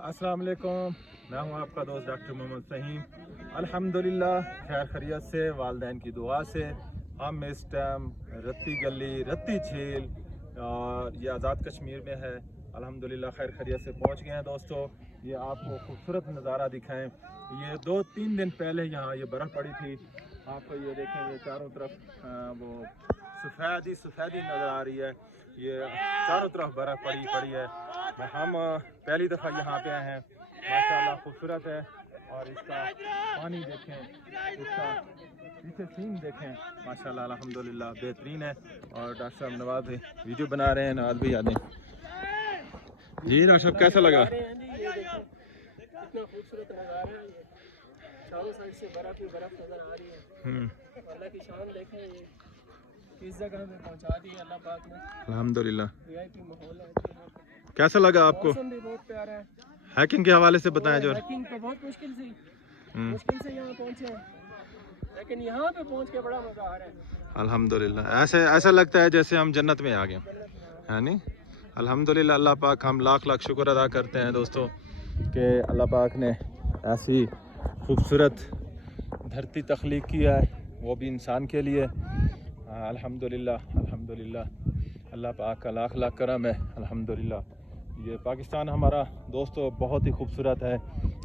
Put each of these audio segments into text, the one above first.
अस्सलाम वालेकुम, मैं हूं आपका दोस्त डॉक्टर मोहम्मद फ़हीम। अल्हम्दुलिल्लाह खैर खैरियत से, वालिदैन की दुआ से हम इस टाइम रत्ती गली रत्ती झील और ये आज़ाद कश्मीर में है। अल्हम्दुलिल्लाह खैर खैरियत से पहुंच गए हैं दोस्तों। ये आपको खूबसूरत नज़ारा दिखाएं। ये 2-3 दिन पहले यहाँ ये बर्फ़ पड़ी थी। आपको ये देखें, ये चारों तरफ वो सफ़ेदी नज़र आ रही है। ये चारों तरफ बर्फ़ पड़ी है। हम पहली दफ़ा यहाँ पे आए हैं। माशाल्लाह खूबसूरत है। और इसका पानी देखें, इसका पीछे सीन देखें, माशाल्लाह अल्हम्दुलिल्लाह बेहतरीन है। और डॉक्टर साहब नवाज वीडियो बना रहे हैं। नवाज भाई आने जी। डॉक्टर साहब कैसा लगा? कितना खूबसूरत नज़ारा है। ये चारों साइड से बर्फ ही बर्फ नजर आ रही है। अल्लाह की शान देखें, ये किस जगह में पहुंचा दी है अल्लाह पाक ने। अल्हम्दुलिल्लाह वीआईपी माहौल है। कैसा लगा आपको? मौसम भी बहुत प्यारा है। हाइकिंग के हवाले से बताएं जो। हाइकिंग तो बहुत मुश्किल से यहाँ पहुंचे हैं, लेकिन यहाँ पे पहुंच के बड़ा मजा आ रहा है। अल्हम्दुलिल्लाह ऐसा लगता है जैसे हम जन्नत में आ गए, है नहीं? अल्हम्दुलिल्लाह अल्लाह पाक, हम लाख लाख शुक्र अदा करते हैं दोस्तों कि अल्लाह पाक ने ऐसी खूबसूरत धरती तख्लीक किया है, वो भी इंसान के लिए। अल्हम्दुलिल्लाह अल्लाह पाक का लाख लाख करम है। अल्हम्दुलिल्लाह ये पाकिस्तान हमारा दोस्तों बहुत ही खूबसूरत है।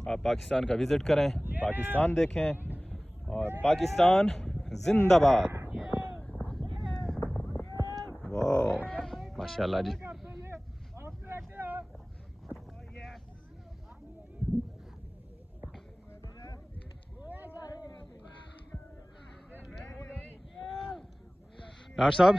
आप पाकिस्तान का विज़िट करें, पाकिस्तान देखें, और पाकिस्तान जिंदाबाद। वाह माशाल्लाह जी। डॉक्टर साहब